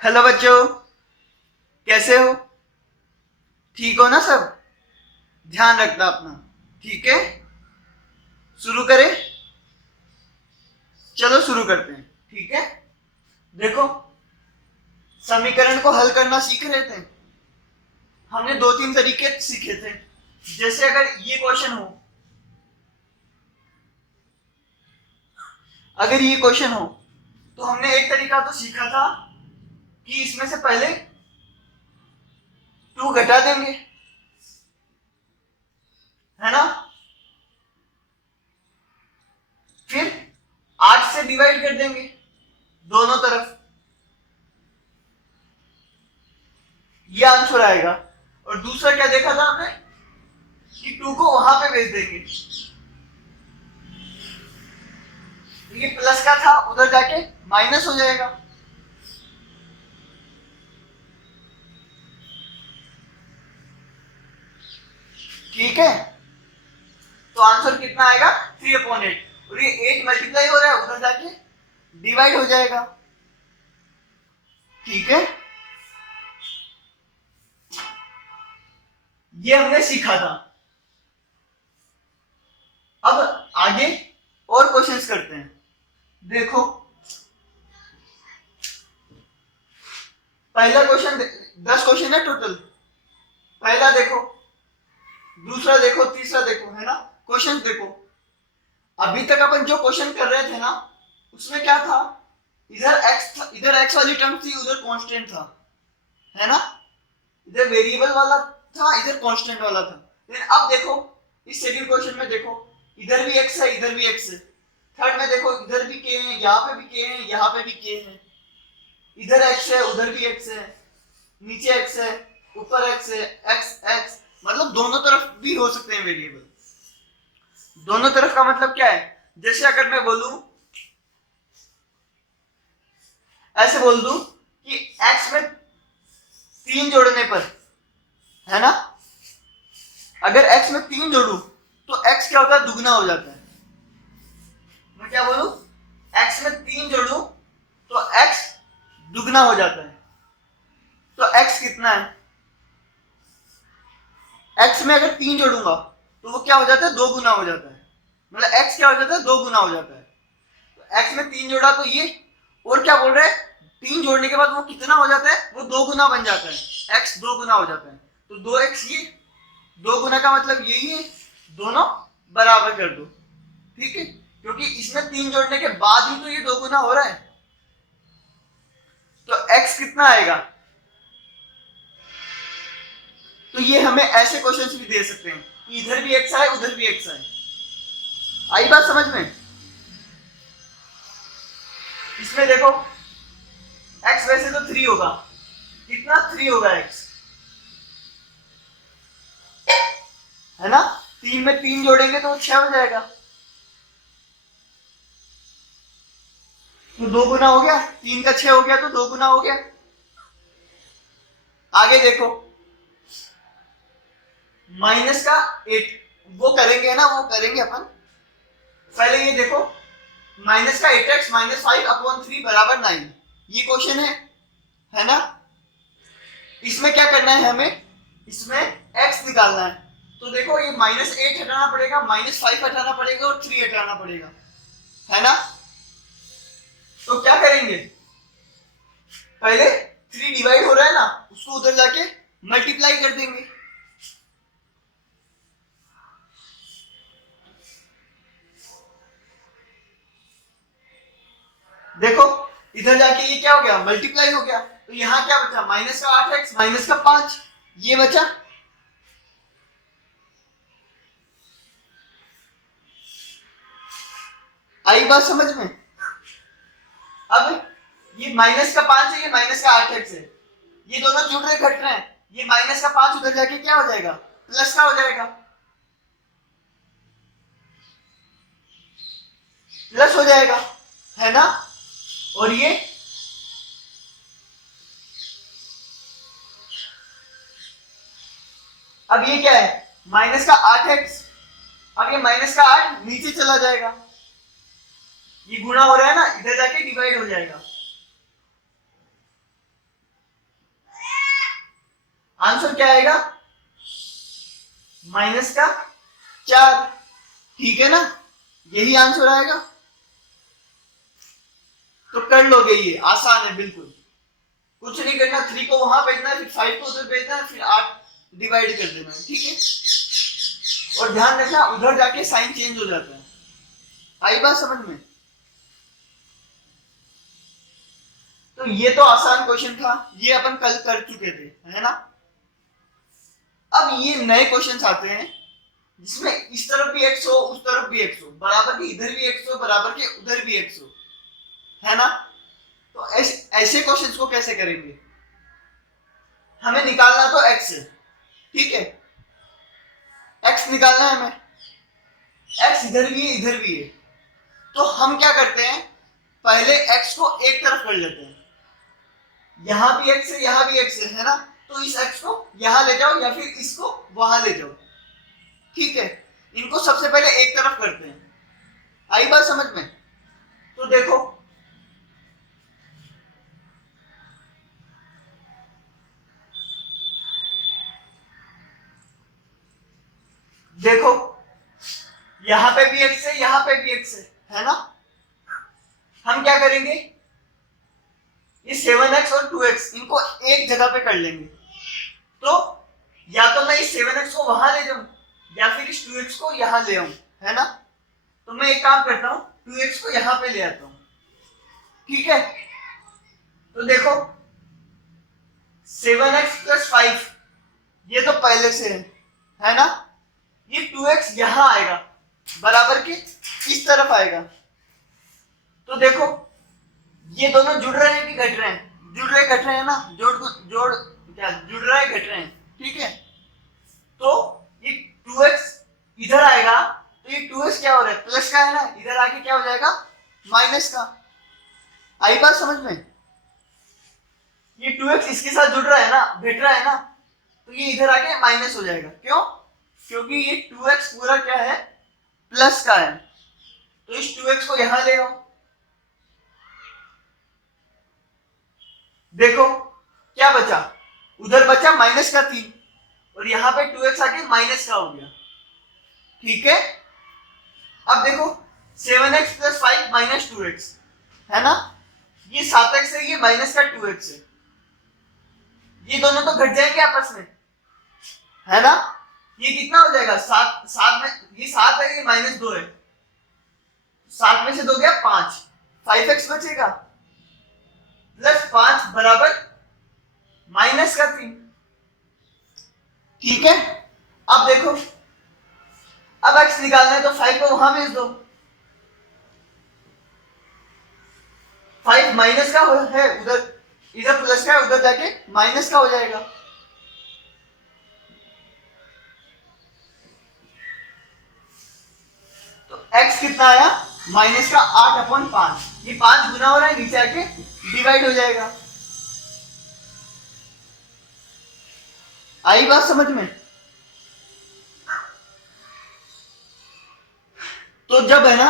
Hello बच्चों, कैसे हो? ठीक हो ना सब? ध्यान रखना अपना। ठीक है, शुरू करें? चलो शुरू करते हैं। ठीक है, देखो, समीकरण को हल करना सीख रहे थे। हमने दो तीन तरीके सीखे थे। जैसे अगर ये क्वेश्चन हो, तो हमने एक तरीका तो सीखा था कि इसमें से पहले टू घटा देंगे, है ना? फिर 8 से डिवाइड कर देंगे दोनों तरफ, ये आंसर आएगा। और दूसरा क्या देखा था हमने कि टू को वहां पे भेज देंगे, ये प्लस का था, उधर जाके माइनस हो जाएगा। ठीक है, तो आंसर कितना आएगा? 3/8। और ये 8 मल्टीप्लाई हो रहा है, उधर जाके डिवाइड हो जाएगा। ठीक है, ये हमने सीखा था। अब आगे और क्वेश्चंस करते हैं। देखो, पहला क्वेश्चन, 10 क्वेश्चन है टोटल। पहला देखो, दूसरा देखो, तीसरा देखो, है ना? क्वेश्चन देखो, अभी तक अपन जो क्वेश्चन कर रहे थे ना, उसमें क्या था? इधर एक्स वाली टर्म थी, उधर कांस्टेंट था, है ना? इधर वेरिएबल वाला था, इधर कांस्टेंट वाला था। लेकिन अब देखो, इस सेकंड क्वेश्चन में देखो, इधर भी एक्स है, इधर भी एक्स है। थर्ड में देखो, इधर भी के हैं, यहाँ पे भी के हैं, यहाँ पे भी के हैं। इधर एक्स है, उधर भी एक्स है, नीचे एक्स है, ऊपर एक्स है, एक्स एक्स, मतलब दोनों तरफ भी हो सकते हैं वेरिएबल। दोनों तरफ का मतलब क्या है? जैसे अगर मैं बोलूं, ऐसे बोल दूं कि x में 3 जोड़ने पर, है ना, अगर x में 3 जोड़ू तो x क्या होता है? दुगना हो जाता है। मैं क्या बोलूं? x में 3 जोड़ू तो x दुगना हो जाता है। तो x कितना है? x में अगर 3 जोड़ूंगा तो वो क्या हो जाता है? 2 गुना हो जाता है। मतलब x क्या हो जाता है? 2 गुना हो जाता है। तो x में 3 जोड़ा तो ये, और क्या बोल रहे हैं? 3 जोड़ने के बाद वो कितना हो जाता है? वो 2 गुना बन जाता है। x 2 गुना हो जाता है। तो 2x, ये 2 गुना का मतलब यही है, दोनों बराबर कर दो। ठीक है, क्योंकि इसमें 3 जोड़ने के बाद ही तो ये 2 गुना हो रहा है। तो x कितना आएगा? तो ये हमें ऐसे क्वेश्चंस भी दे सकते हैं कि इधर भी x आए, उधर भी x आए। आई बात समझ में? इसमें देखो, x वैसे तो 3 होगा, कितना? 3 होगा x, है ना? 3 में 3 जोड़ेंगे तो वो 6 हो जाएगा। तो 2 गुना हो गया, 3 का 6 हो गया, तो 2 गुना हो गया। आगे देखो, माइनस का 8, वो करेंगे ना, वो करेंगे अपन। पहले ये देखो, माइनस का 8x माइनस 5/3 बराबर 9, ये क्वेश्चन है ना? इसमें क्या करना है हमें? इसमें x निकालना है। तो देखो, ये -8 हटाना पड़ेगा, -5 हटाना पड़ेगा, और 3 हटाना पड़ेगा, है ना? तो क्या करेंगे? पहले 3 डिवाइड हो रहा है ना, उसको उधर जाके मल्टीप्लाई कर देंगे। देखो, इधर जाके ये क्या हो गया? मल्टीप्लाई हो गया। तो यहां क्या बचा? माइनस का 8x माइनस का 5, ये बचा। आई बात समझ में? अब ये माइनस का 5 है, ये माइनस का 8x है, ये दोनों जुड़ रहे, घट रहे हैं। ये माइनस का 5 उधर जाके क्या हो जाएगा? प्लस का हो जाएगा, प्लस हो जाएगा, है ना? और ये अब ये क्या है? माइनस का 8x, अब ये माइनस का 8 नीचे चला जाएगा, ये गुणा हो रहा है ना, इधर जाके डिवाइड हो जाएगा। आंसर क्या आएगा? माइनस का 4। ठीक है ना, यही आंसर आएगा। तो कर लोगे, ये आसान है बिल्कुल, कुछ नहीं करना। 3 को वहां भेजना है, फिर 5 को उधर भेजना है, फिर 8 डिवाइड कर देना है। ठीक है, और ध्यान रखना उधर जाके साइन चेंज हो जाता है। आई बात समझ में? तो ये तो आसान क्वेश्चन था, ये अपन कल कर चुके थे, है ना। अब ये नए क्वेश्चंस आते हैं जिसमें इस तरफ भी x हो, उस तरफ भी x हो, बराबर के इधर भी x हो, बराबर के उधर भी x हो, है ना। तो ऐसे क्वेश्चंस को कैसे करेंगे? हमें निकालना तो x है, ठीक है, x निकालना है हमें। x इधर भी है, इधर भी है, तो हम क्या करते हैं, पहले x को एक तरफ कर लेते हैं। यहां भी x है, यहां भी x है ना, तो इस x को यहां ले जाओ या फिर इसको वहां ले जाओ। ठीक है, इनको सबसे पहले एक तरफ करते हैं। आई बात समझ में? तो देखो, देखो यहां पे भी x है, यहां पे भी x है ना। हम क्या करेंगे, ये 7x और 2x इनको एक जगह पे कर लेंगे। तो या तो मैं इस 7x को वहां ले जाऊं या फिर इस 2x को यहां ले आऊं, है ना। तो मैं एक काम करता हूं, 2x को यहां पे ले आता हूं। ठीक है, तो देखो 7x + 5 ये तो पहले से है ना। ये 2x यहां आएगा, बराबर के इस तरफ आएगा। तो देखो ये दोनों जुड़ रहे हैं कि घट रहे हैं? जुड़ रहे घट रहे हैं ना, जोड़ क्या जुड़ रहा है, घट रहे हैं। ठीक है, तो ये 2x इधर आएगा, तो ये 2x क्या हो रहा है, प्लस का है ना, इधर आके क्या हो जाएगा, माइनस का। आई बात समझ में? ये 2x इसके साथ जुड़ रहा है ना, घट रहा है ना, तो ये इधर आके माइनस हो जाएगा। क्यों? क्योंकि ये 2x पूरा क्या है, प्लस का है। तो इस 2x को यहां ले आओ। देखो क्या बचा, उधर बचा माइनस का 3 और यहां पे 2x आके माइनस का हो गया। ठीक है, अब देखो 7x + 5 - 2x है ना, ये 7x है, ये माइनस का 2x है, ये दोनों तो घट जाएंगे आपस में, है ना। ये कितना हो जाएगा, 7 में ये 7 है, ये -2 है, 7 में से 2 गया 5, 5x बचेगा +5 बराबर माइनस का 3। ठीक है, अब देखो, अब x निकालना है तो 5 को वहां भेज दो। 5 माइनस का है, उधर इधर प्लस का है, उधर जाके माइनस का हो जाएगा। तो x कितना आया, माइनस का 8/5। ये 5 गुना हो रहा है, नीचे आके डिवाइड हो जाएगा। आई बात समझ में? तो जब है ना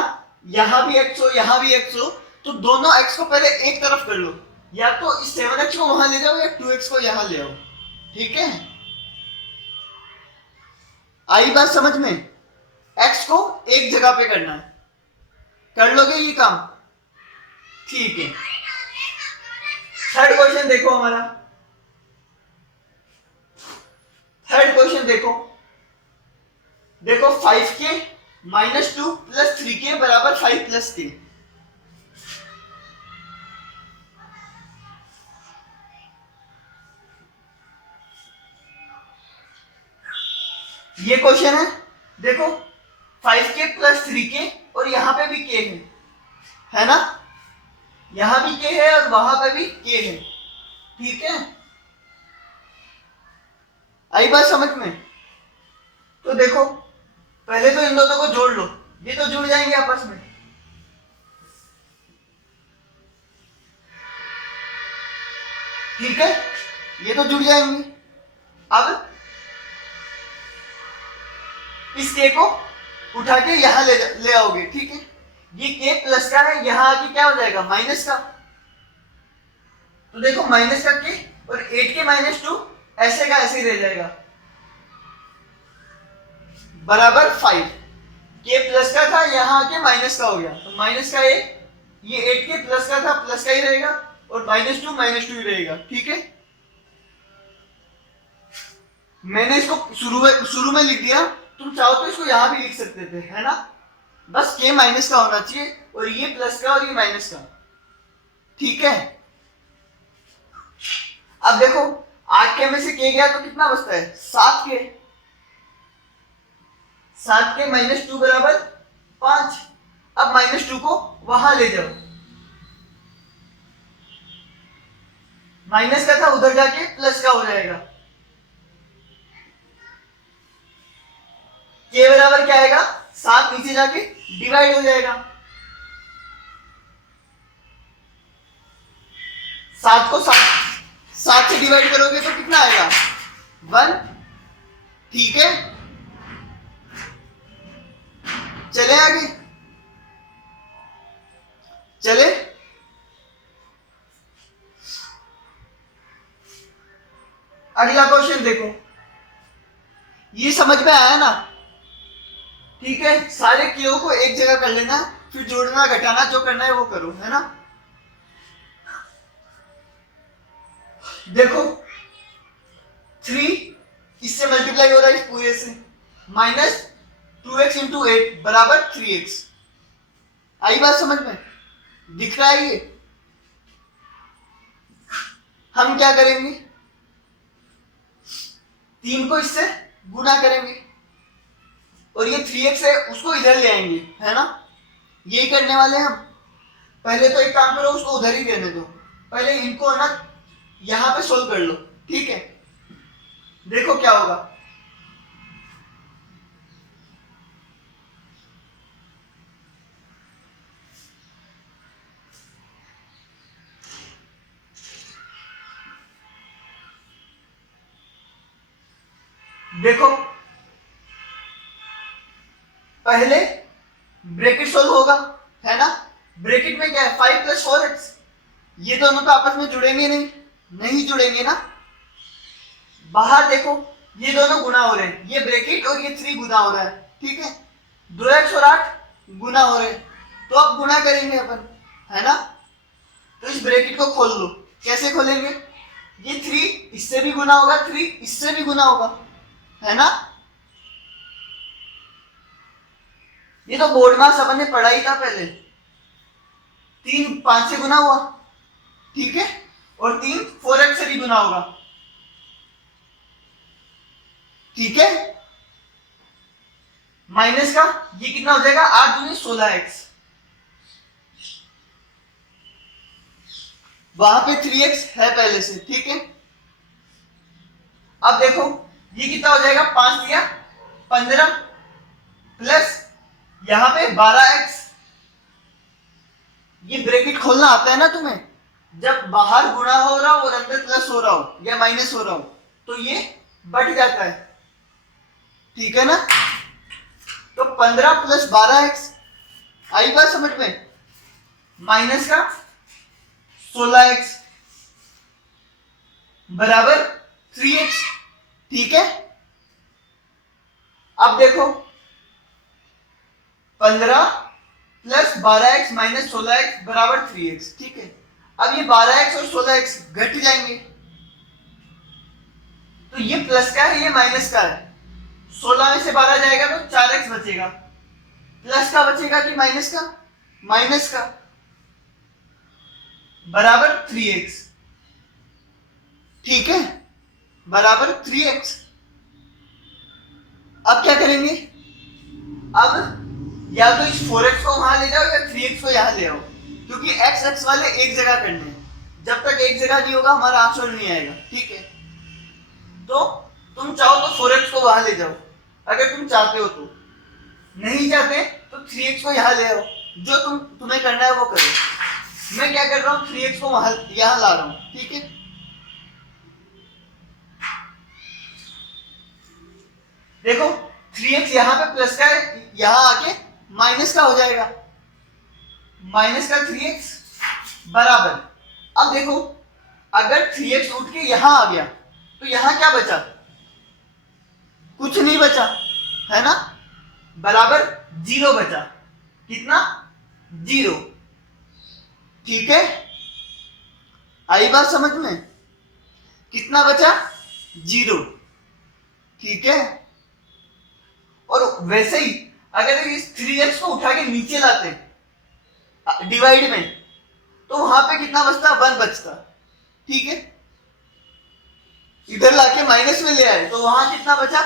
यहां भी x हो, यहां भी x हो, तो दोनों x को पहले एक तरफ कर लो, या तो इस 7x को वहां ले जाओ या 2x को यहां ले आओ। ठीक है, आई बात समझ में? x को एक जगह पे करना है, कर लोगे ये काम? ठीक है, थर्ड क्वेश्चन देखो हमारा। थर्ड क्वेश्चन देखो, देखो 5k - 2 + 3k बराबर 5 + k। ये क्वेश्चन है, देखो 5k + 3k और यहां पे भी k है ना, यहां भी k है और वहां पे भी k है। ठीक है, आई बात समझ में? तो देखो पहले तो इन दोनों को जोड़ लो, ये तो जुड़ जाएंगे आपस में। ठीक है, ये तो जुड़ जाएंगे। अब इस k को उठा के यहां ले आओगे। ठीक है, ये k प्लस का है, यहां आके क्या हो जाएगा, माइनस का। तो देखो माइनस का k और 8k - 2 ऐसे का ऐसे ही रह जाएगा, बराबर 5। के प्लस का था, यहाँ आके माइनस का हो गया, तो माइनस का 1, ये 8 के प्लस का था, प्लस का ही रहेगा, और -2 ही रहेगा। ठीक है, मैंने इसको शुरू में लिख दिया, तुम चाहो तो इसको यहां भी लिख सकते थे, है ना, बस के माइनस का होना चाहिए, और ये प्लस का और ये माइनस का। ठीक है, अब देखो 8 के में से के गया तो कितना बचता है, 7 के, 7 के -2 बराबर 5। अब -2 को वहां ले जाओ, माइनस का था उधर जाके प्लस का हो जाएगा। के बराबर क्या आएगा, 7 नीचे जाके डिवाइड हो जाएगा, 7 को 7 से डिवाइड करोगे तो कितना आएगा, 1। ठीक है, चले आगे, चले, अगला क्वेश्चन देखो, ये समझ में आया ना। ठीक है, सारे क्यू को एक जगह कर लेना, फिर जोड़ना घटाना जो करना है वो करो, है ना। देखो 3 इससे मल्टीप्लाई हो रहा है इस पूरे से, -2x इंटू 8 बराबर 3x। आई बात समझ में, दिख रहा है ये। हम क्या करेंगे, 3 को इससे गुणा करेंगे, और ये 3x है उसको इधर ले आएंगे, है ना, यही करने वाले हम। पहले तो एक काम करो, उसको उधर ही रहने दो, पहले इनको ना यहां पे सोल्व कर लो। ठीक है, देखो क्या होगा, देखो पहले ब्रैकेट सोल्व होगा, है ना, ब्रैकेट में क्या है, 5 + 4x, ये दोनों तो आपस में जुड़ेंगे नहीं जुड़ेंगे ना। बाहर देखो ये दोनों गुना हो रहे हैं, ये ब्रैकेट और ये 3 गुना हो रहा है। ठीक है, 2x और 8 गुना हो रहे हैं, तो अब गुना करेंगे अपन, है ना। तो इस ब्रैकेट को खोल लो, कैसे खोलेंगे, ये 3 इससे भी गुना होगा, 3 इससे भी गुना होगा, है ना। ये तो बोर्ड मार्क्स अपन ने पढ़ा ही था पहले, 3 5 से गुना हुआ, ठीक है, और 3 4x से भी गुना होगा। ठीक है, माइनस का ये कितना हो जाएगा, 8 दूनी 16x, वहां पे 3x है पहले से। ठीक है, अब देखो ये कितना हो जाएगा, 5 दिया 15 प्लस यहां पे 12x। ये ब्रैकेट खोलना आता है ना तुम्हें, जब बाहर गुणा हो रहा हो और अंदर प्लस हो रहा हो या माइनस हो रहा हो तो ये बढ़ जाता है। ठीक है ना, तो 15 + 12x आई बात समझ में, माइनस का 16x बराबर 3x। ठीक है, अब देखो 15 + 12x - 16x बराबर 3x। ठीक है, अब ये 12x और 16x घट जाएंगे, तो ये प्लस का है ये माइनस का है, 16 में से 12 जाएगा तो 4x बचेगा, प्लस का बचेगा कि माइनस का, माइनस का, बराबर 3x। ठीक है, बराबर 3x। अब क्या करेंगे, अब या तो इस 4x को वहां ले जाओ या 3x को यहां ले आओ, क्योंकि x वाले एक जगह करने हैं, जब तक एक जगह नहीं होगा हमारा आंसर नहीं आएगा। ठीक है, तो तुम चाहो तो 4x को वहां ले जाओ, अगर तुम चाहते हो तो, नहीं चाहते तो 3x को यहां ले आओ, जो तुम्हें करना है वो करो। मैं क्या कर रहा हूं, 3x को वहां यहां ला रहा हूं। ठीक है, देखो 3x यहां पे प्लस का है, यहां आके माइनस का हो जाएगा, माइनस का 3x बराबर, अब देखो अगर 3x उठ के यहां आ गया तो यहां क्या बचा, कुछ नहीं बचा, है ना, बराबर 0 बचा। कितना, 0। ठीक है, आई बात समझ में, कितना बचा, 0। ठीक है, और वैसे ही अगर इस 3x को उठा के नीचे लाते डिवाइड में, तो वहां पे कितना बचता, 1 बचता। ठीक है, इधर लाके माइनस में ले आए तो वहां कितना बचा,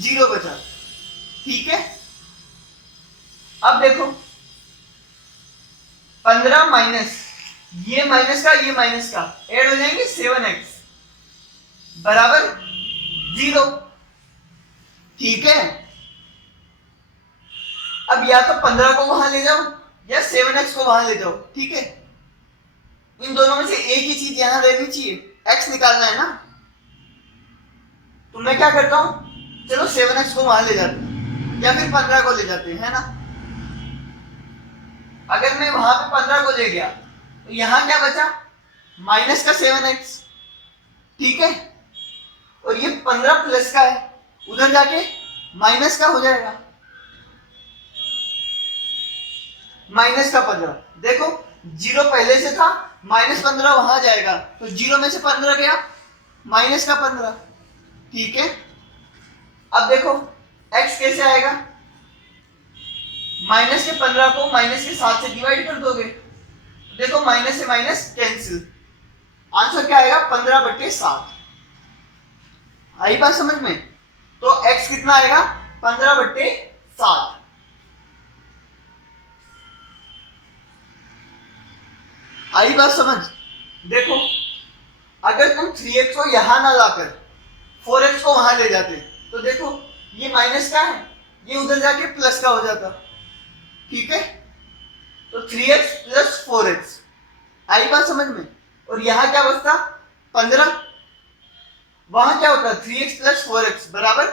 0 बचा। ठीक है, अब देखो 15 माइनस ये माइनस का ये माइनस का ऐड हो जाएंगे, 7x बराबर 0। ठीक है, अब या तो 15 को वहां ले जाओ या 7x को वहां ले जाओ। ठीक है, इन दोनों में से एक ही चीज यहां रहनी चाहिए, x निकालना है ना। तो मैं क्या करता हूं, चलो 7x को वहां ले जाते हैं या फिर 15 को ले जाते हैं, है ना। अगर मैं वहां पे 15 को ले गया तो यहां क्या बचा, माइनस का 7x। ठीक है, और ये 15 प्लस का है, उधर जाके माइनस का हो जाएगा, माइनस का 15। देखो 0 पहले से था, माइनस 15 वहां जाएगा, तो 0 में से 15 गया, माइनस का 15। ठीक है, अब देखो x कैसे आएगा, माइनस के 15 को माइनस के 7 से डिवाइड कर दोगे, देखो माइनस से माइनस कैंसिल, आंसर क्या आएगा, 15/7। आई बात समझ में, तो x कितना आएगा, 15/7। आई बात समझ। देखो अगर तुम 3x को यहां ना लाकर 4x को वहां ले जाते तो देखो ये माइनस का है, ये उधर जाके प्लस का हो जाता। ठीक है, तो 3x प्लस 4x, आई बात समझ में। और यहां क्या बचता, 15, वहां क्या होता है, 3x प्लस 4x बराबर,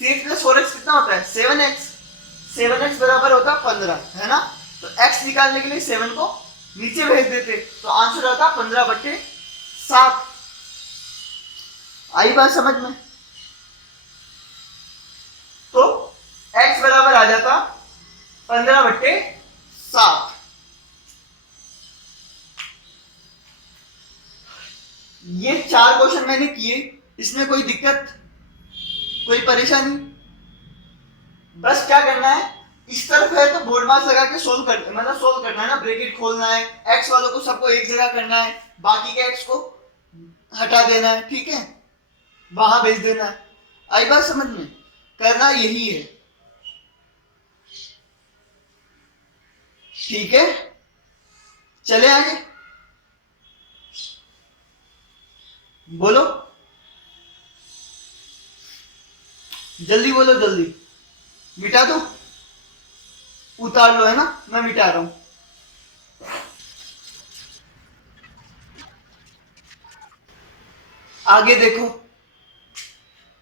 3x प्लस 4x कितना होता है, 7x। 7x बराबर होता है 15, है ना। तो x निकालने के लिए 7 को नीचे भेज देते तो आंसर आता 15/7। आई बात समझ में, तो x बराबर आ जाता 15/7। ये 4 क्वेश्चन मैंने किए, इसमें कोई दिक्कत, कोई परेशानी, बस क्या करना है, इस तरफ है तो बोर्ड मार्क्स लगा के सोल्व कर, मतलब सोल्व करना है ना, ब्रैकेट खोलना है, x वालों को सबको एक जगह करना है, बाकी के x को हटा देना है। ठीक है, वहां भेज देना है। आई बात समझ में, करना यही है। ठीक है, चले आगे, बोलो जल्दी, बोलो जल्दी, मिटा दो, उतार लो, है ना, मैं मिटा रहा हूं। आगे देखो,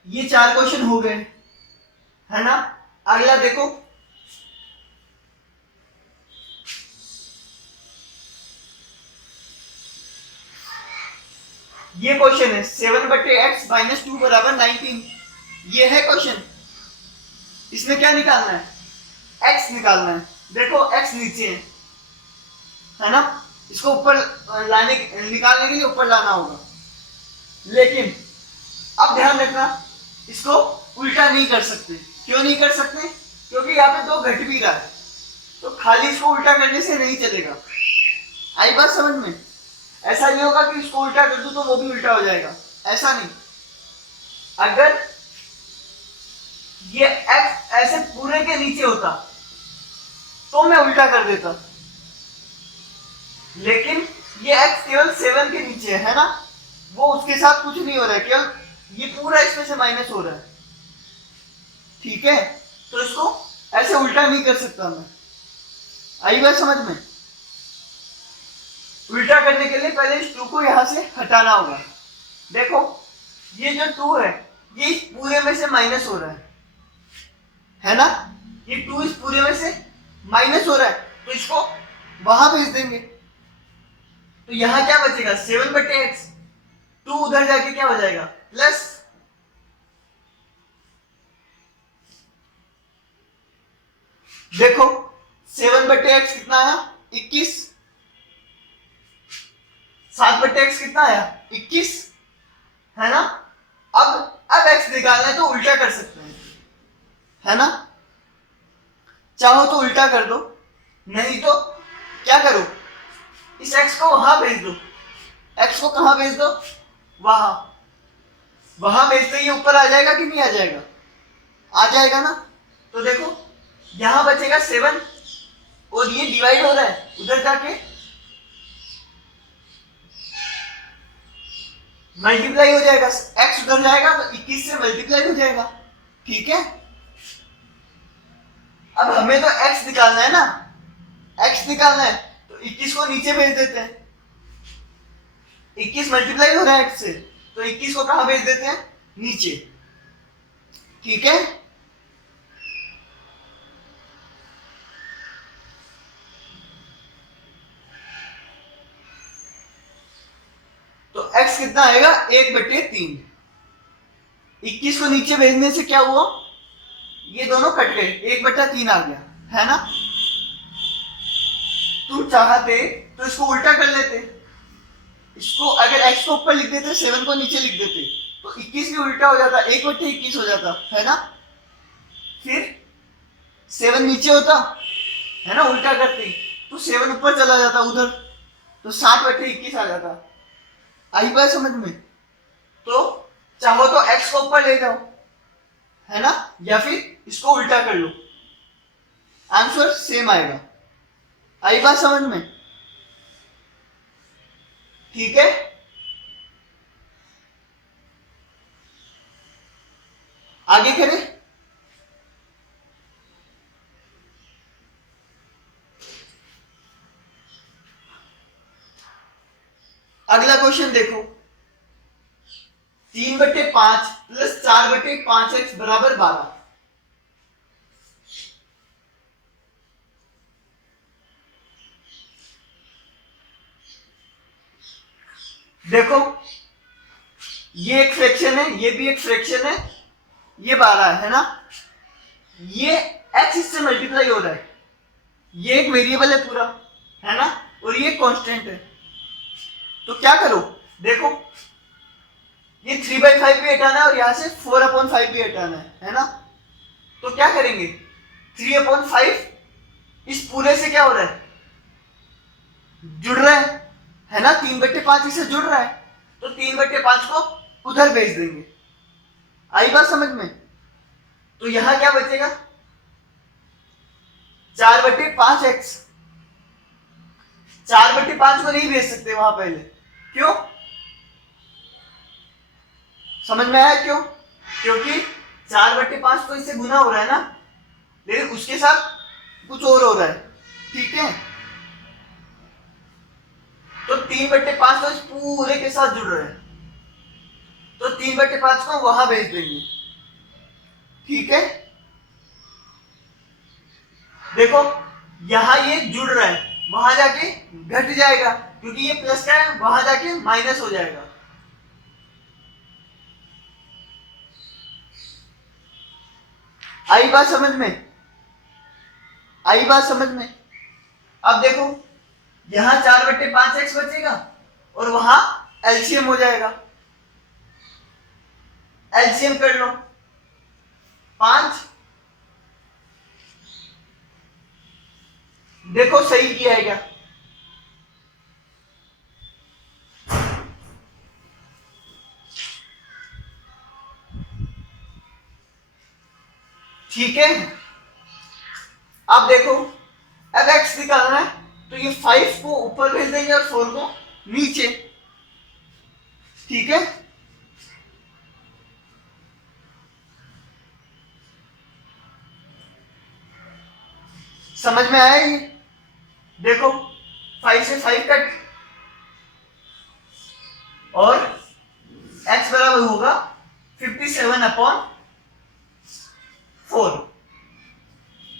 ये 4 क्वेश्चन हो गए, है ना। अगला देखो, ये क्वेश्चन है 7/x - 2 = 19। ये है क्वेश्चन, इसमें क्या निकालना है, x निकालना है। देखो x नीचे है ना, इसको ऊपर लाने, निकालने के लिए ऊपर लाना होगा, लेकिन अब ध्यान रखना, इसको उल्टा नहीं कर सकते। क्यों नहीं कर सकते, क्योंकि यहाँ पे 2 घट भी रहा है, तो खाली इसको उल्टा करने से नहीं चलेगा। आई बात समझ में, ऐसा नहीं होगा कि इसको उल्टा कर दूं तो वो भी उल्टा हो जाएगा, ऐसा नहीं। अगर ये x ऐसे पूरे के नीचे होता तो मैं उल्टा कर देता, लेकिन ये x केवल 7 के नीचे है ना, वो उसके साथ कुछ नहीं हो रहा है, केवल ये पूरा इसमें से माइनस हो रहा है। ठीक है, तो इसको ऐसे उल्टा नहीं कर सकता मैं। आई बात समझ में, उल्टा करने के लिए पहले इस 2 को यहां से हटाना होगा। देखो ये जो 2 है ये इस पूरे में से माइनस हो रहा है ना, ये 2 इस पूरे में से माइनस हो रहा है, तो इसको वहां भेज देंगे, तो यहां क्या बचेगा, 7/x, 2 उधर जाके क्या हो जाएगा, प्लस देखो 7/x कितना आया 21, 7/x कितना आया 21, है ना। अब x निकालना है तो उल्टा कर सकते हैं, है ना। चाहो तो उल्टा कर दो, नहीं तो क्या करो, इस x को वहां भेज दो। x को कहां भेज दो, वहां। वहां भेजते ही ऊपर आ जाएगा कि नहीं आ जाएगा, आ जाएगा ना। तो देखो यहां बचेगा 7 और ये डिवाइड हो रहा है, उधर जाके मल्टीप्लाई हो जाएगा, x उधर जाएगा तो 21 से मल्टीप्लाई हो जाएगा, ठीक है। अब हमें तो x निकालना है ना, x निकालना है तो 21 को नीचे भेज देते हैं। 21 मल्टीप्लाई हो रहा है x से, तो 21 को कहां भेज देते हैं, नीचे, ठीक है। तो x कितना आएगा 1/3। 21 को नीचे भेजने से क्या हुआ, ये दोनों कट गए, 1/3 आ गया, है ना। तू चाहते तो इसको उल्टा कर लेते, इसको अगर x को ऊपर लिख देते 7 को नीचे लिख देते तो 21 भी उल्टा हो जाता, 1/21 हो जाता, है ना। फिर 7 नीचे होता, है ना, उल्टा करते तो 7 ऊपर चला जाता उधर, तो 7/21 आ जाता। आई बात समझ में। तो चाहो तो x को ऊपर ले जाओ, है ना, या फिर इसको उल्टा कर लो, आंसर सेम आएगा। आई बात समझ में, ठीक है। आगे करें, अगला क्वेश्चन देखो, 3/5 प्लस 4/5x बराबर 12। देखो ये एक फ्रैक्शन है, ये भी एक फ्रैक्शन है, ये 12 है ना। ये x इससे मल्टीप्लाई हो रहा है, ये एक वेरिएबल है पूरा, है ना, और ये कांस्टेंट है। तो क्या करो, देखो ये 3/5 भी हटाना है और यहां से 4/5 भी हटाना है ना। तो क्या करेंगे, 3/5 इस पूरे से क्या हो रहा है, जुड़ रहा है ना, 3/5 इससे जुड़ रहा है, तो 3/5 को उधर भेज देंगे। आई बात समझ में। तो यहां क्या बचेगा, 4/5x। 4/5 को नहीं भेज सकते वहां पहले, क्यों, समझ में आया क्यों, क्योंकि 4/5 तो इससे गुना हो रहा है ना, लेकिन उसके साथ कुछ और हो रहा है, ठीक है। तो 3/5 तो इस पूरे के साथ जुड़ रहा है, तो 3/5 को वहां भेज देंगे, ठीक है। देखो यहां ये जुड़ रहा है, वहां जाके घट जाएगा, क्योंकि ये प्लस का है, वहां जाके माइनस हो जाएगा। आई बात समझ में, आई बात समझ में। अब देखो यहां 4/5x बचेगा और वहां एलसीएम हो जाएगा, एलसीएम कर लो, 5। देखो सही किया है क्या, ठीक है। अब देखो अब x निकालना है तो ये 5 को ऊपर भेज देंगे और 4 को नीचे, ठीक है। समझ में आया ये, देखो 5 से 5 कट और x बराबर होगा 57/4।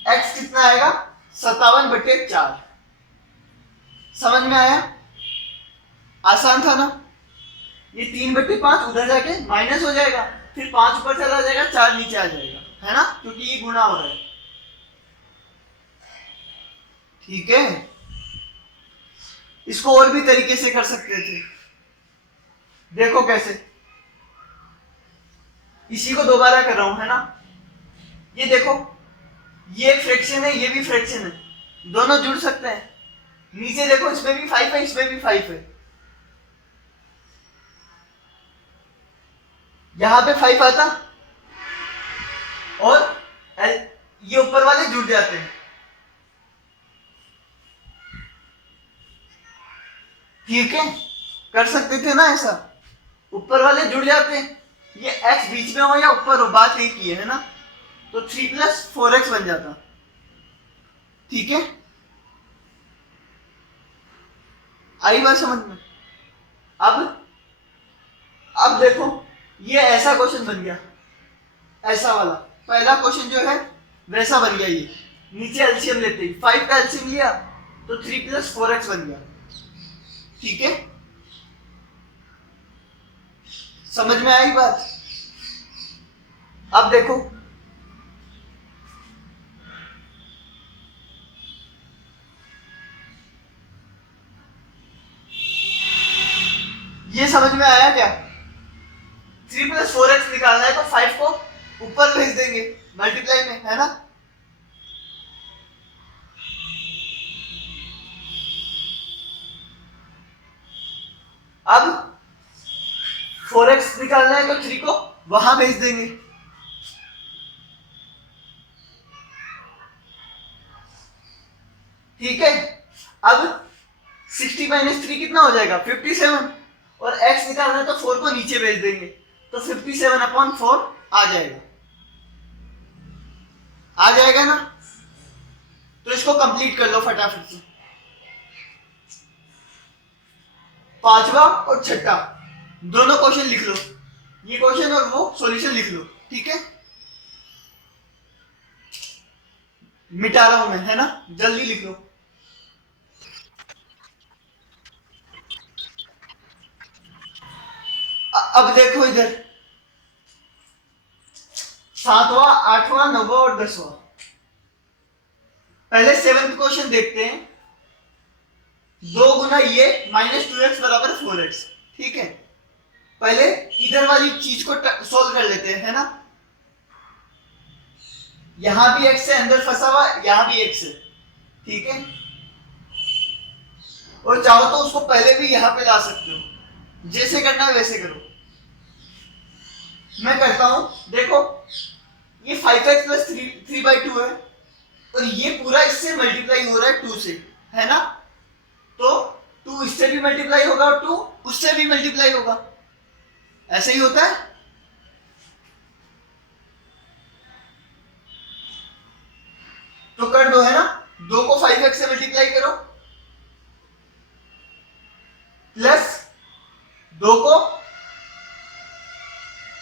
x कितना आएगा 57/4। समझ में आया, आसान था ना। ये 3/5 उधर जाके माइनस हो जाएगा, फिर 5 ऊपर चला जाएगा, 4 नीचे आ जाएगा, है ना, क्योंकि ये गुणा हो रहा है। ठीक है, इसको और भी तरीके से कर सकते थे। देखो कैसे, इसी को दोबारा कर रहा हूं, है ना। ये देखो, ये एक फ्रैक्शन है, ये भी फ्रैक्शन है, दोनों जुड़ सकते हैं। नीचे देखो, इसमें भी 5 है, इसमें भी 5 है, यहां पे 5 आता और ये ऊपर वाले जुड़ जाते हैं। ठीक है, कर सकते थे ना ऐसा, ऊपर वाले जुड़ जाते हैं, ये x बीच में हो या ऊपर हो, बात एक ही है ना। तो 3 + 4x बन जाता। ठीक है, आई बात समझ में। अब देखो, ये ऐसा क्वेश्चन बन गया, ऐसा वाला पहला क्वेश्चन जो है वैसा बन गया। ये नीचे एलसीएम लेते ही 5 का एलसीएम लिया तो 3 + 4x बन गया। ठीक है, समझ में आई बात। अब देखो, ये समझ में आया क्या। 3 + 4x निकालना है तो 5 को ऊपर भेज देंगे मल्टीप्लाई में, है ना। अब 4x निकालना है तो 3 को वहां भेज देंगे। ठीक है, अब 60 - 3 कितना हो जाएगा, 57, और x निकालना है तो 4 को नीचे भेज देंगे तो 57/4 आ जाएगा। आ जाएगा ना। तो इसको कंप्लीट कर लो फटाफट से, पांचवा और छठा दोनों क्वेश्चन लिख लो, ये क्वेश्चन और वो सॉल्यूशन लिख लो। ठीक है, मिटा रहा हूं मैं, है ना, जल्दी लिख लो। अब देखो इधर, 7वां, 8वां, 9वां और 10वां। पहले 7th क्वेश्चन देखते हैं। 2 गुना ये -2x = 4x। ठीक है, पहले इधर वाली चीज को सोल्व कर लेते हैं, है ना। यहां भी x है, अंदर फंसा हुआ, यहां भी x है। ठीक है, और चाहो तो उसको पहले भी यहां पे ला सकते हो, जैसे करना है वैसे करो। मैं करता हूं, देखो, ये 5x + 3/2 है और ये पूरा इससे मल्टीप्लाई हो रहा है 2 से, है ना। तो 2 इससे भी मल्टीप्लाई होगा और 2 उससे भी मल्टीप्लाई होगा, ऐसे ही होता है। तो कर दो, है ना। 2 को 5x से मल्टीप्लाई करो, प्लस 2 को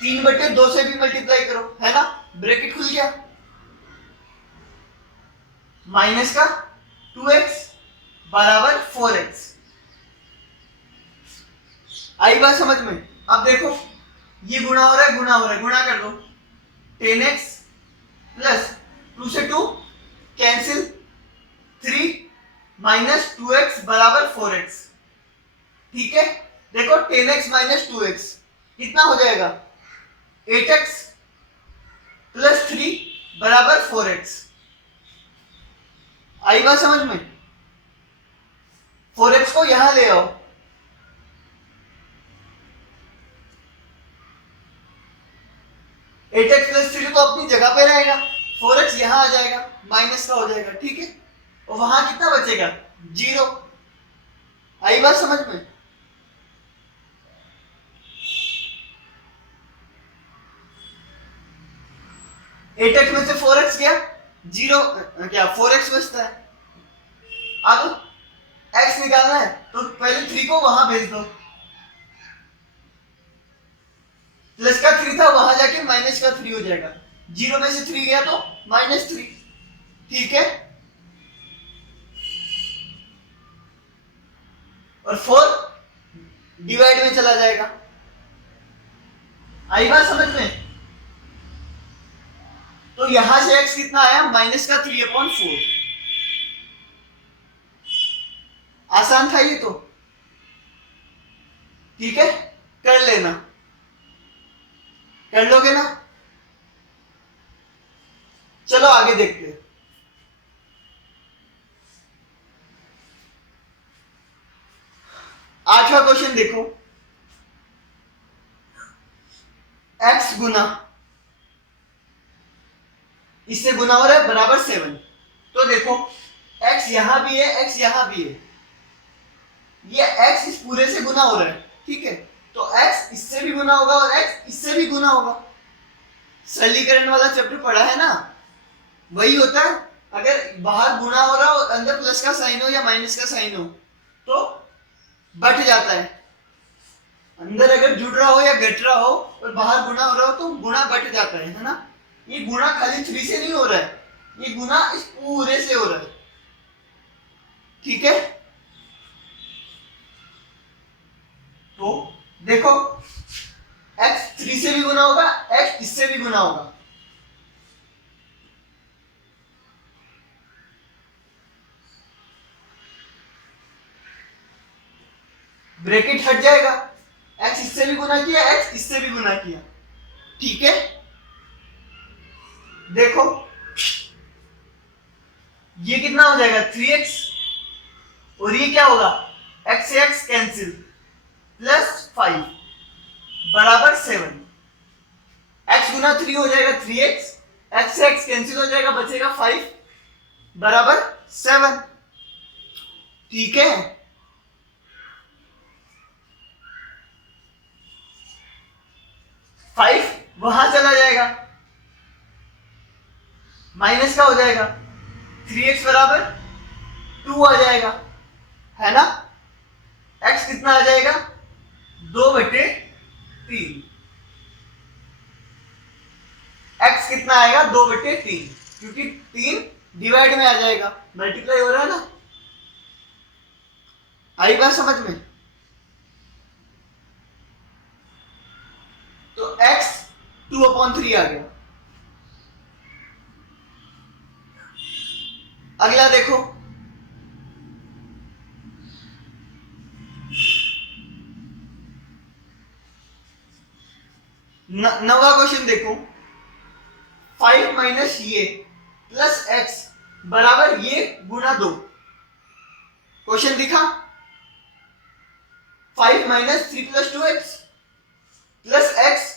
3/2 से भी मल्टीप्लाई करो, है ना। ब्रैकेट खुल गया, माइनस का 2x = 4x। आई बात समझ में। अब देखो, ये गुणा हो रहा है, गुणा हो रहा है, गुणा कर दो। 10x प्लस 2 से 2 कैंसिल, 3 - 2x = 4x। ठीक है, देखो 10x - 2x कितना हो जाएगा, 8x + 3 = 4x। आई बात समझ में। 4x को यहां ले आओ, एट एक्स प्लस 3 तो अपनी जगह पे रहेगा, 4x यहां आ जाएगा, माइनस का हो जाएगा। ठीक है, और वहां कितना बचेगा, 0। आई बात समझ में। एट एक्स में से 4x गया, 0 क्या 4x बचता है। अब x निकालना है तो पहले 3 को वहां भेज दो, प्लस का 3 था, वहां जाके माइनस का 3 हो जाएगा, 0 में से 3 गया तो -3। ठीक है, और 4 डिवाइड में चला जाएगा। आई बात समझ में। तो यहां से x कितना आया, -3/4। आसान था ये तो, ठीक है, कर लेना, कर लोगे ना। चलो आगे देखते हैं। आठवां क्वेश्चन देखो, x गुना, इससे गुना हो रहा है बराबर 7। तो देखो x यहां भी है, x यहां भी है, ये x इस पूरे से गुना हो रहा है, ठीक है, तो x इससे भी गुना होगा और x इससे भी गुना होगा। सरलीकरण वाला चैप्टर पढ़ा है ना, वही होता है। अगर बाहर गुना हो रहा हो, अंदर प्लस का साइन हो या माइनस का साइन हो तो बट जाता है। अंदर अगर जुड़ रहा हो या घट रहा हो और बाहर गुना हो रहा हो तो गुना बट जाता है ना। ये गुना खाली 3 से नहीं हो रहा है, ये गुना इस पूरे से हो रहा है, ठीक है। तो देखो x 3 से भी गुना होगा, x इससे भी गुना होगा। ब्रैकेट हट जाएगा, x इससे भी गुना किया, x इससे भी गुना किया, ठीक है। देखो ये कितना हो जाएगा 3x, और ये क्या होगा x से x कैंसिल, प्लस 5 बराबर 7। x गुना 3 हो जाएगा 3x, x से x कैंसिल हो जाएगा, बचेगा 5 बराबर 7, ठीक है। वहां चला जाएगा, माइनस का हो जाएगा, 3x बराबर 2 आ जाएगा, है ना। x कितना आ जाएगा 2/3, x कितना आएगा 2/3, क्योंकि 3 डिवाइड में आ जाएगा, मल्टीप्लाई हो रहा है ना। आई बात समझ में। तो x 2/3 आ गया। अगला देखो, नवा क्वेश्चन देखो, 5 माइनस ये प्लस x बराबर ये गुना 2। क्वेश्चन दिखा, 5 minus 3 plus 2x plus x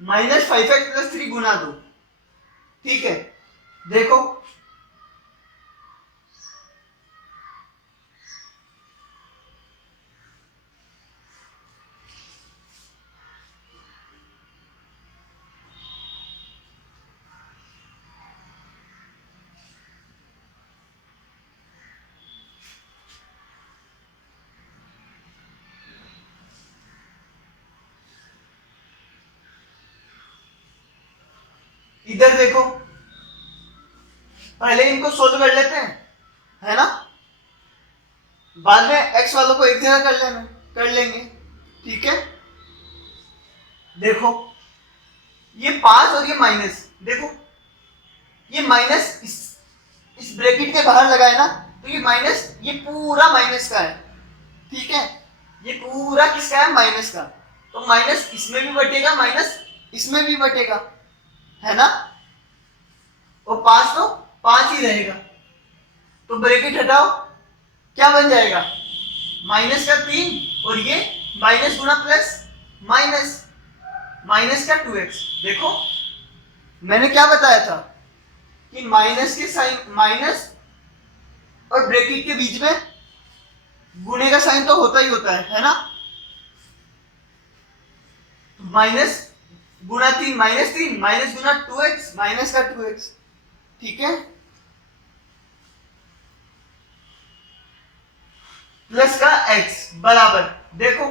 minus 5x plus 3 गुना 2, ठीक है। देखो इधर देखो, पहले इनको सोल्व कर लेते हैं, है ना, बाद में x वालों को एक जगह कर लेंगे, ठीक है। देखो ये 5 और ये माइनस, देखो ये माइनस इस ब्रैकेट के बाहर लगा है ना, तो ये माइनस, ये पूरा माइनस का है, ठीक है, ये पूरा किसका है माइनस का, तो माइनस इसमें भी बटेगा, माइनस इसमें भी बटेगा, है ना। और 5 तो 5 ही रहेगा, तो ब्रैकेट हटाओ, क्या बन जाएगा माइनस का 3 और ये माइनस गुना प्लस माइनस, माइनस का 2x। देखो मैंने क्या बताया था कि माइनस के साइन, माइनस और ब्रैकेट के बीच में गुणे का साइन तो होता ही होता है ना। माइनस गुना 3 माइनस 3, माइनस गुना 2x माइनस का 2x, ठीक है। प्लस का x बराबर, देखो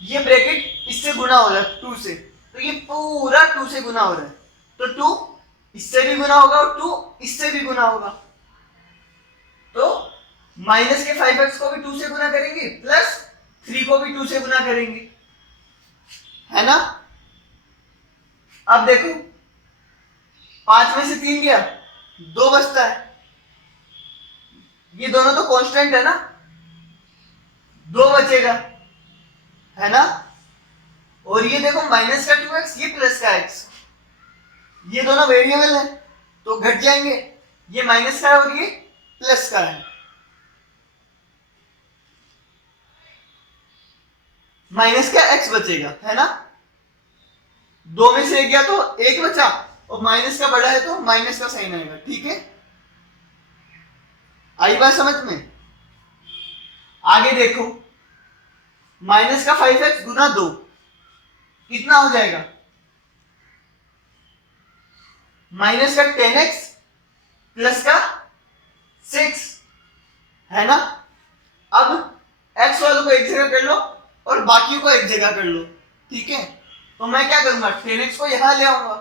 ये ब्रैकेट इससे गुना हो रहा है 2 से, तो ये पूरा 2 से गुना हो रहा है, तो 2 इससे भी गुना होगा और 2 इससे भी गुना होगा, तो माइनस के 5x को भी 2 से गुना करेंगे, प्लस 3 को भी 2 से गुना करेंगे, है ना। अब देखो 5 में से 3 गया, 2 बचता है, ये दोनों तो कांस्टेंट है ना, 2 बचेगा, है ना। और ये देखो माइनस का 2x, ये प्लस का x, ये दोनों वेरिएबल है तो घट जाएंगे, ये माइनस का है और ये प्लस का है, माइनस का x बचेगा, है ना। 2 में से 1 गया तो 1 बचा, और माइनस का बड़ा है तो माइनस का साइन आएगा, ठीक है। आई बात समझ में। आगे देखो, माइनस का 5x गुना 2 कितना हो जाएगा, माइनस का 10x प्लस का 6, है ना। अब x वालों को एक जगह कर लो और बाकियों को एक जगह कर लो, ठीक है। तो मैं क्या करूंगा, 10x को यहां ले आऊंगा,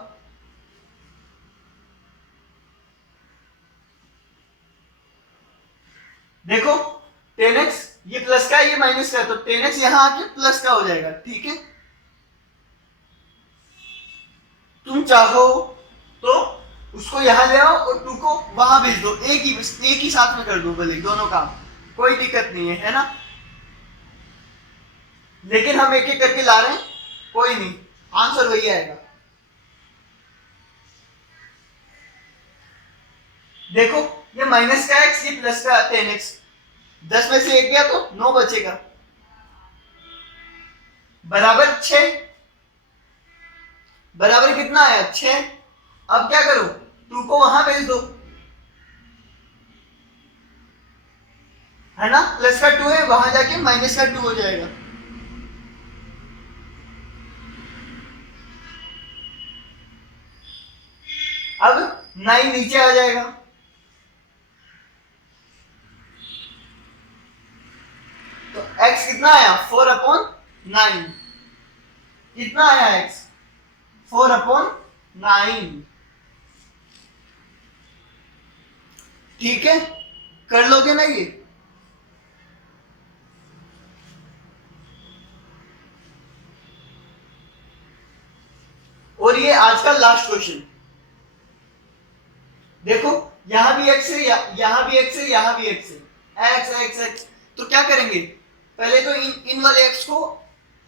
देखो 10x ये प्लस का है, ये माइनस का है, तो 10x यहां आके प्लस का हो जाएगा, ठीक है। तुम चाहो तो उसको यहां ले आओ और 2 को वहां भेज दो, एक ही साथ में कर दो, भले दोनों काम, कोई दिक्कत नहीं है ना। लेकिन हम एक एक करके ला रहे हैं, कोई नहीं, आंसर वही आएगा। देखो ये माइनस का x, ये प्लस का 10x, 10 में से 1 गया तो 9 बचेगा, बराबर 6, बराबर कितना आया 6। अब क्या करो, 2 को वहां भेज दो, है ना, प्लस का 2 है, वहां जाके माइनस का 2 हो जाएगा। अब 9 नीचे आ जाएगा, तो x कितना आया 4/9, कितना आया x 4/9, ठीक है, कर लोगे ना ये। और ये आज का लास्ट क्वेश्चन, देखो यहां भी x है, यहां भी x है, यहां भी x है, x x x, तो क्या करेंगे, पहले तो इन वाले x को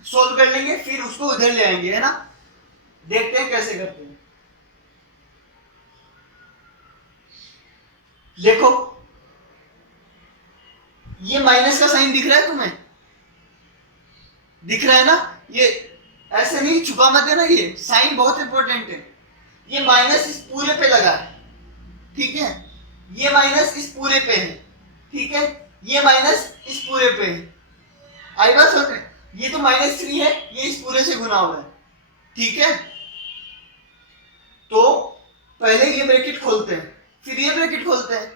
सोल्व कर लेंगे, फिर उसको उधर ले आएंगे, है ना। देखते हैं कैसे करते हैं। देखो ये माइनस का साइन दिख रहा है तुम्हें, दिख रहा है ना, ये ऐसे नहीं छुपा मत देना, ये साइन बहुत इंपॉर्टेंट है। ये माइनस इस पूरे पे लगा है, ठीक है, ये माइनस इस पूरे पे है, ठीक है, ये माइनस इस पूरे पे है, आई बात समझ में। ये तो -3 है, ये इस पूरे से गुना हुआ है, ठीक है। तो पहले ये ब्रैकेट खोलते हैं, फिर ये ब्रैकेट खोलते हैं,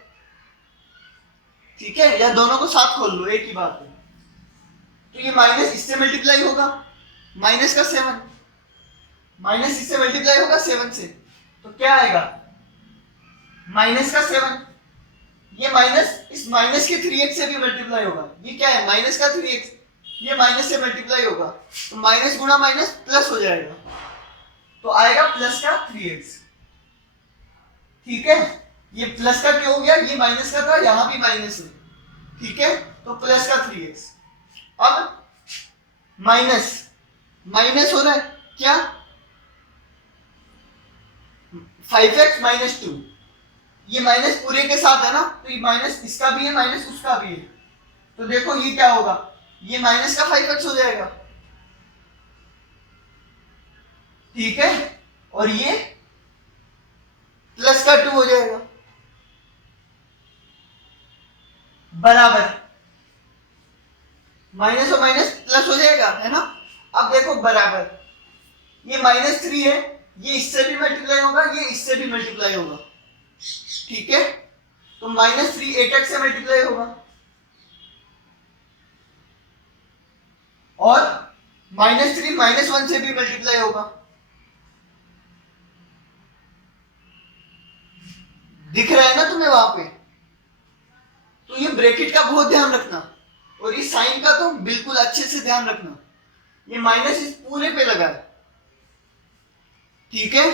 ठीक है, या दोनों को साथ खोल लो, एक ही बात है। तो ये माइनस इससे मल्टीप्लाई होगा, माइनस का 7, माइनस इससे मल्टीप्लाई होगा 7 से, तो क्या आएगा माइनस का 7, ये माइनस इस माइनस के 3x से भी मल्टीप्लाई होगा, ये क्या है माइनस का 3x, ये माइनस से मल्टीप्लाई होगा, तो माइनस गुणा माइनस प्लस हो जाएगा, तो आएगा प्लस का 3x, ठीक है। ये प्लस का क्यों हो गया, ये माइनस का था, यहां भी माइनस है, ठीक है, तो प्लस का 3x। अब माइनस माइनस हो रहा है क्या, 5x - 2, ये माइनस पूरे के साथ है ना, तो ये माइनस इसका भी है, माइनस उसका भी है, तो देखो ये क्या होगा, ये माइनस का 5x हो जाएगा, ठीक है, और ये प्लस का 2 हो जाएगा, बराबर माइनस और माइनस प्लस हो जाएगा, है ना। अब देखो बराबर, ये -3 है, ये इससे भी मल्टीप्लाई होगा, ये इससे भी मल्टीप्लाई होगा, ठीक है, तो -3 8x से मल्टीप्लाई होगा, और -3 -1 से भी मल्टीप्लाई होगा, दिख रहा है ना तुम्हें वहां पे। तो ये ब्रैकेट का बहुत ध्यान रखना, और इस साइन का तो बिल्कुल अच्छे से ध्यान रखना, ये माइनस इस पूरे पे लगा है, ठीक है।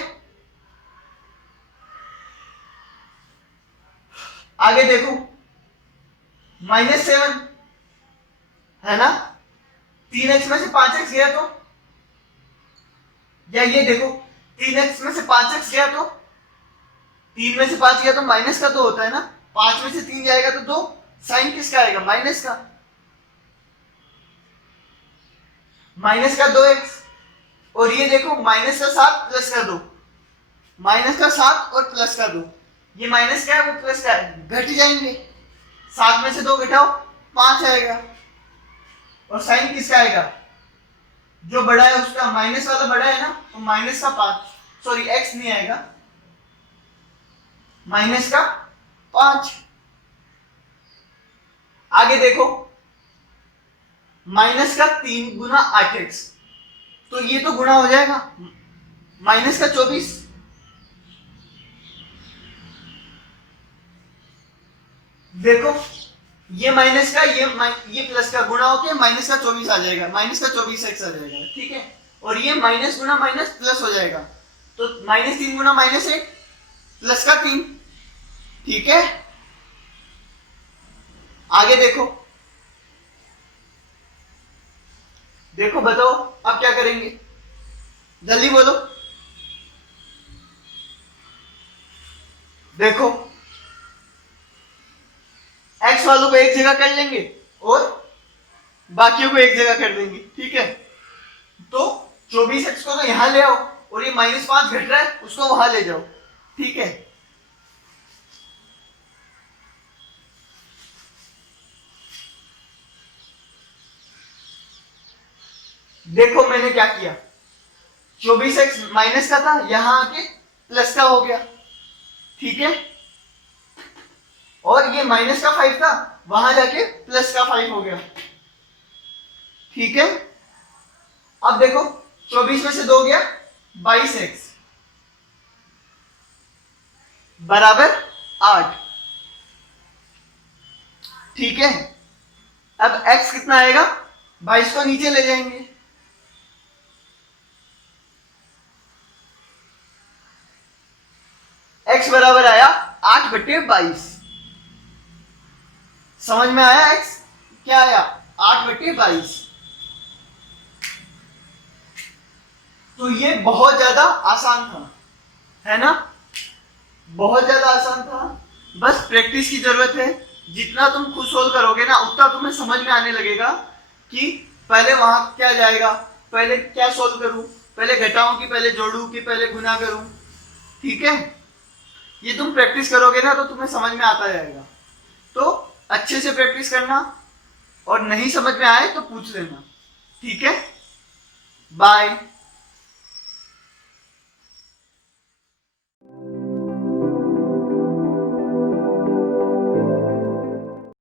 आगे देखो -7, है ना। 3x में से 5x गया तो, या ये देखो 3x में से 5x गया तो, 3 में से 5 गया तो माइनस का 2 होता है ना, 5 में से 3 जाएगा तो 2, साइन किसका आएगा, माइनस का, माइनस का 2x। और ये देखो माइनस का 7 प्लस का 2, माइनस का 7 और प्लस का 2, ये माइनस का है वो प्लस का है, घट जाएंगे, 7 में से 2 घटाओ 5 आएगा। और साइन किसका आएगा, जो बड़ा है उसका, माइनस वाला बड़ा है ना, तो माइनस का 5, सॉरी x नहीं आएगा, माइनस का 5। आगे देखो माइनस का 3 गुना 8x, तो ये तो गुणा हो जाएगा, माइनस का 24। देखो ये माइनस का ये प्लस का गुणा होके माइनस का 24 आ जाएगा, माइनस का 24x आ जाएगा, ठीक है। और ये माइनस गुना माइनस प्लस हो जाएगा, तो -3 गुना -1 प्लस का 3, ठीक है। आगे देखो, देखो बताओ अब क्या करेंगे, जल्दी बोलो। देखो x वालों को एक जगह कर लेंगे और बाकियों को एक जगह कर देंगे, ठीक है। तो 24x को तो यहां ले आओ, और ये -5 घट रहा है उसको वहां ले जाओ, ठीक है। देखो मैंने क्या किया, 24x माइनस का था, यहां आके प्लस का हो गया, ठीक है। और ये माइनस का 5 था, वहां जाके प्लस का 5 हो गया, ठीक है। अब देखो 24 में से 2 गया, 22x बराबर 8, ठीक है। अब x कितना आएगा, 22 को नीचे ले जाएंगे, x बराबर आया 8/22। समझ में आया, x क्या आया, 8/22। तो ये बहुत ज्यादा आसान था, है ना, बहुत ज्यादा आसान था। बस प्रैक्टिस की जरूरत है, जितना तुम खुद सोल्व करोगे ना उतना तुम्हें समझ में आने लगेगा कि पहले वहां क्या जाएगा, पहले क्या सोल्व करूं, पहले घटाऊं कि पहले जोड़ूं कि पहले गुना करूं, ठीक है। ये तुम प्रैक्टिस करोगे ना तो तुम्हें समझ में आता जाएगा। तो अच्छे से प्रैक्टिस करना, और नहीं समझ में आए तो पूछ लेना, ठीक है। बाय।